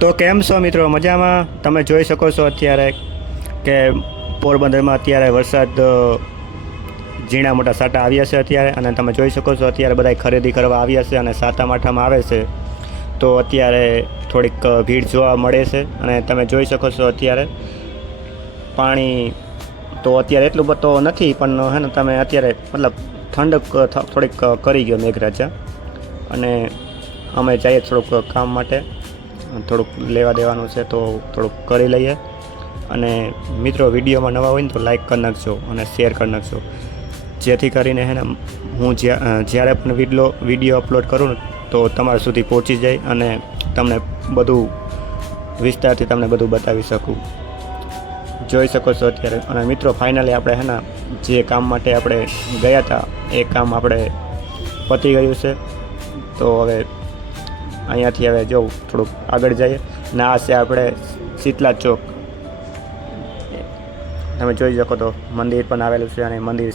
તો કેમ છો મિત્રો? મજામાં? તમે જોઈ શકો છો અત્યારે કે પોરબંદરમાં અત્યારે વરસાદ ઝીણા મોટા સાટા આવ્યા છે અત્યારે, અને તમે જોઈ શકો છો અત્યારે બધા ખરીદી કરવા આવ્યા છે અને સાતમ આઠમ આવે છે તો અત્યારે થોડીક ભીડ જોવા મળે છે. અને તમે જોઈ શકો છો અત્યારે પાણી તો અત્યારે એટલું બધું નથી, પણ હે ને તમે અત્યારે મતલબ ઠંડક થોડીક કરી ગયો મેઘરાજા. અને અમે જઈએ થોડુંક કામ માટે, થોડુંક લેવા દેવાનું છે તો થોડુંક કરી લઈએ. અને મિત્રો, વિડીયોમાં નવા હોય ને તો લાઈક કરી નાખજો અને શેર કરી નાખજો, જેથી કરીને હે ને હું જ્યારે પણ વિડીયો અપલોડ કરું ને તો તમારા સુધી પહોંચી જાય અને તમને બધું વિસ્તારથી તમને બધું બતાવી શકું. જોઈ શકો છો અત્યારે. અને મિત્રો, ફાઇનલી આપણે હે ને જે કામ માટે આપણે ગયા હતા એ કામ આપણે પતી ગયું છે. તો હવે અહીંયાથી હવે જો થોડુંક આગળ જઈએ ને આ છે આપણે શીતલા ચોક. તમે જોઈ શકો તો મંદિર પણ આવેલું છે અને મંદિર